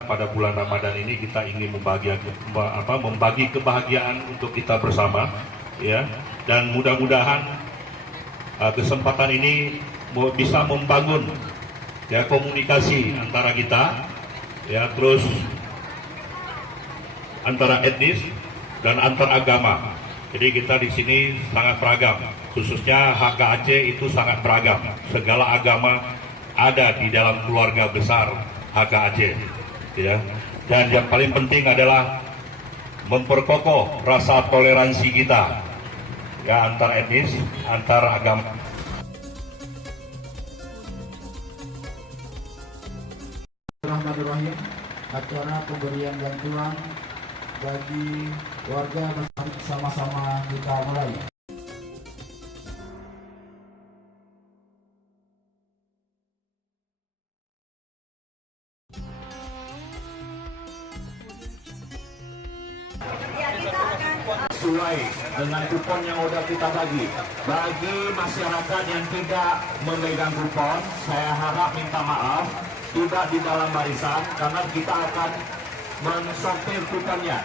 Pada bulan Ramadan ini kita ingin membagi kebahagiaan untuk kita bersama, ya. Dan mudah-mudahan kesempatan ini bisa membangun ya komunikasi antara kita, ya, terus antara etnis dan antar agama. Jadi kita di sini sangat beragam, khususnya HKAC itu sangat beragam. Segala agama ada di dalam keluarga besar HKAC. Ya. Dan yang paling penting adalah memperkokoh rasa toleransi kita, ya, antar etnis, antar agama. Bismillahirrahmanirrahim. Acara pemberian bantuan bagi warga bersama-sama kita mulai. Sesuai dengan kupon yang sudah kita bagi. Bagi masyarakat yang tidak memegang kupon, saya harap minta maaf, tidak di dalam barisan, karena kita akan mensortir kuponnya.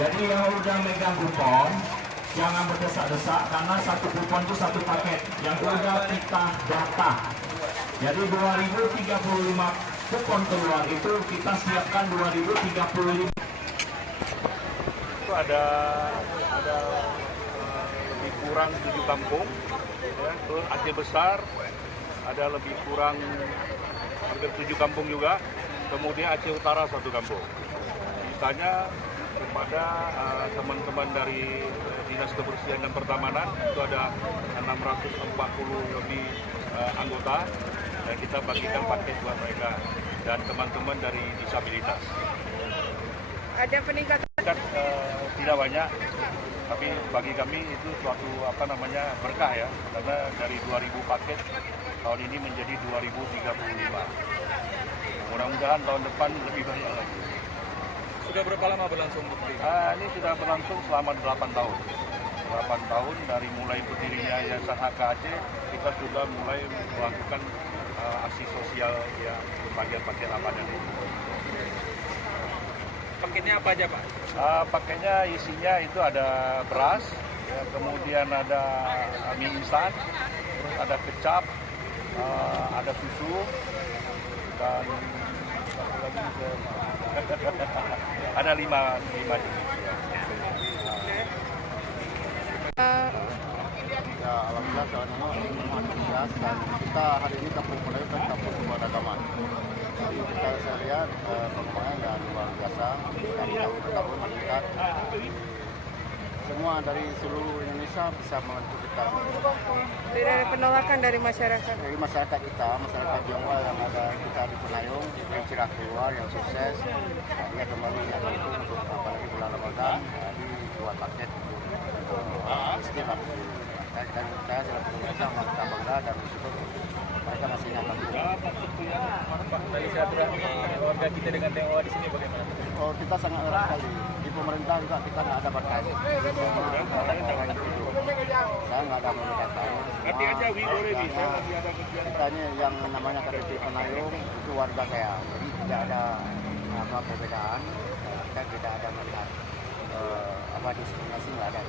Jadi yang sudah memegang kupon, jangan berdesak-desak, karena satu kupon itu satu paket yang sudah kita data. Jadi 2035 kupon keluar itu kita siapkan 2035. Ada lebih kurang 7 kampung, ya, terus Aceh Besar ada lebih kurang hampir 7 kampung juga, kemudian Aceh Utara 1 kampung. Ditanya kepada teman-teman dari Dinas Kebersihan dan Pertamanan, itu ada 640 lebih anggota, dan kita bagikan paket buat mereka dan teman-teman dari disabilitas. Ada peningkatan? Tidak banyak, tapi bagi kami itu suatu berkah, ya, karena dari 2000 paket tahun ini menjadi 2035. Mudah-mudahan tahun depan lebih banyak lagi. Sudah berapa lama berlangsung? Ini sudah berlangsung selama 8 tahun. 8 tahun dari mulai berdirinya Yayasan HKAC, kita sudah mulai melakukan aksi sosial, ya, bagian-bagian Ramadan ini. Paketnya apa aja, Pak? Paketnya isinya itu ada beras, ya, kemudian ada mie instan, terus ada kecap, ada susu, dan ada 5 jenis. Ya, alhamdulillah soalnya semua antusias, dan kita hari ini Kampung Melayu kan kampung keberagaman. Jadi saya lihat perkembangan yang luar biasa, dari tahun ke tahun meningkat. Semua dari seluruh Indonesia bisa membantu kita. Tidak ada penolakan dari masyarakat? Dari masyarakat kita, masyarakat Tionghoa yang ada kita di Penayung, yang sudah keluar, yang sukses, dia kembali yang untuk apalagi bulan Ramadan, dibuat paket untuk miskin lah. Dan saya selaku pemerintah kita bangga dan bersyukur mereka masih nyata. Tadi saya warga kita dengan Tionghoa di sini bagaimana? Oh, kita sangat erat sekali. Di pemerintah juga kita nggak ada batas. Saya nggak ada pembatasan. Kita ini yang namanya KTP Penayung itu warga saya. Jadi tidak ada perbedaan. Kita tidak ada melihat diskriminasi, nggak ada.